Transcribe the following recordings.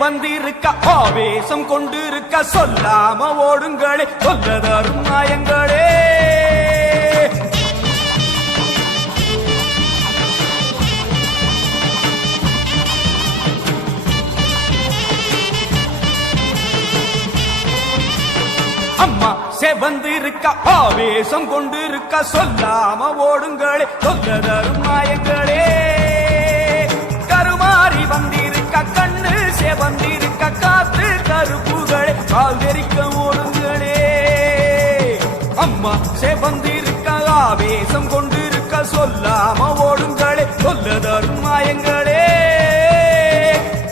செவ்வந்திருக்க ஆவேசம் கொண்டிருக்க சொல்லாம ஓடுங்களே சொல்லதரும் மாயங்களே. அம்மா செவந்திருக்க ஆவேசம் கொண்டிருக்க சொல்லாம ஓடுங்களே சொல்லதரும் மாயங்களே. கருமாறி வந்திருக்க கண்ணு செவந்திருக்க காத்து கருப்புகளே கால் தெரிக்க ஓடுங்களே. அம்மா செவந்திருக்க ஆவேசம் கொண்டிருக்க சொல்லாம ஓடுங்களே சொல்லதரும் மாயங்களே.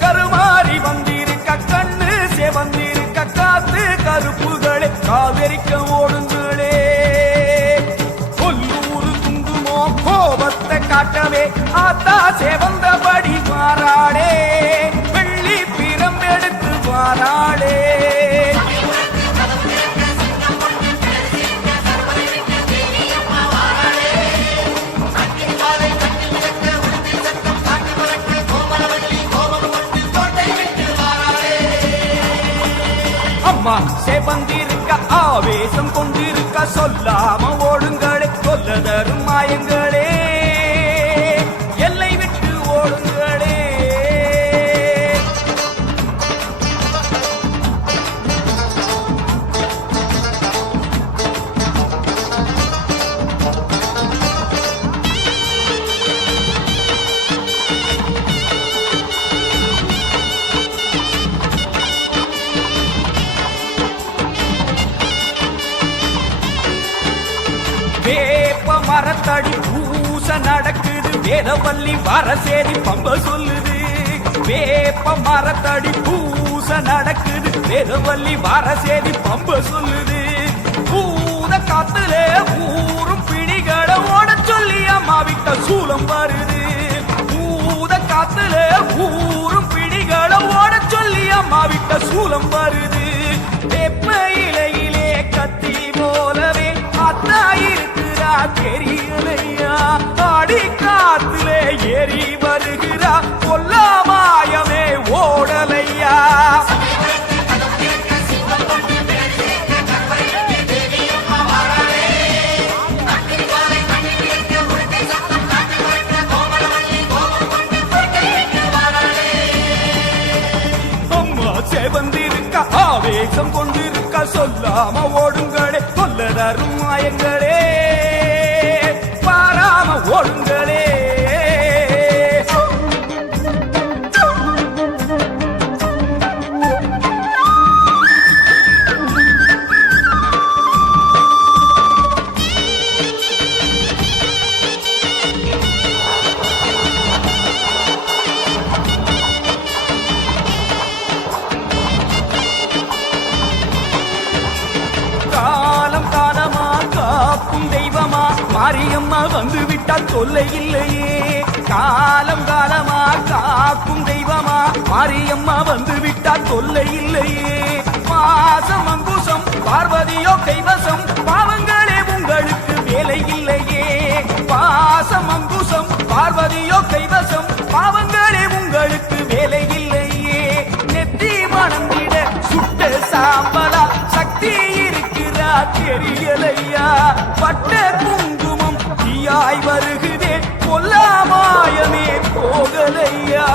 கருமாறி வந்திருக்க கண்ணு செவந்திருக்க காத்து கருப்புகளே காவிரிக்க ஓடுங்களே. கொல்லூரு குங்குமோ கோபத்தை காட்டவே ஆத்தா செவந்தபடி மாறாளே வெள்ளி பிரம்பெடுத்து மாறாளே. அம்மா செவந்திருக்க ஆவேசம் கொண்டிருக்க சொல்லாம ஓடுங்களே சொல்லதரும் மாயங்களே. எல்லை விட்டு ஓடுங்களே. வேப்ப மரத்தடி பூச நடக்குது வேதவல்லி வரசேரி பம்ப சொல்லுது. வேப்ப மரத்தடி பூச நடக்குது வேதவல்லி வரசேரி பம்ப சொல்லுது. பூத காத்துல ஊரும் பிணிகளை ஓட சொல்லி அம்மா விட்ட சூலம் வருது. பூத காத்துல ஊரும் பிணிகளை ஓட சொல்லி அம்மா விட்ட சூலம் வருது. வேப்ப இலையிலே கத்தி போலவே அத்தா இருக்கிறா தெரியலையா ஆடி காத்திலே ஏறி வருகிறா கொல்லாமாயமே ஓடலையா. அம்மா செவந்திருக்க ஆவேசம் கொண்டிருக்க சொல்லாம ஓடுங்களே சொல்லதரும் மாயங்களே. பாராம ஓடுங்களே. காலம் காலமா காக்கும் தெய்வமா மாரியம்மா வந்து விட்டால் தொல்லை இல்லையே. காலம் காலமா காக்கும் தெய்வமா மாரியம்மா வந்து விட்டால் தொல்லை இல்லையே. பாசம் அங்குசம் பார்வதியோ கைவசம் பாவங்களே உங்களுக்கு வேலை இல்லையே. பாசம் அங்குசம் பார்வதியோ கைவசம் பாவங்களே உங்களுக்கு வேலை இல்லையே. நெத்தி மணந்திட சுட்ட சாம்பலா சக்தி இருக்கிறா தெரியலையா. பட்ட குங்குமம் தீயாய் வருகுதே கொல்லாமாயமே போகலையா.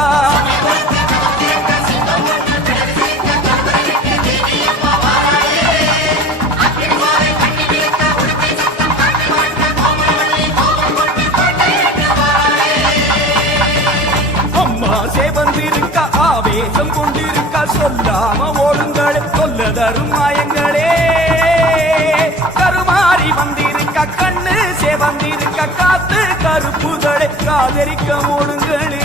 அம்மா செவந்திருக்க ஆவேசம் கொண்டிருக்க சொல்லாம ஓடுங்களே சொல்லதரும் மாயங்களே. கருமாறி வந்திருக்க கண்ணு செவந்திருக்க காத்து கருப்புகளை காதரிக்க ஓடுங்களே.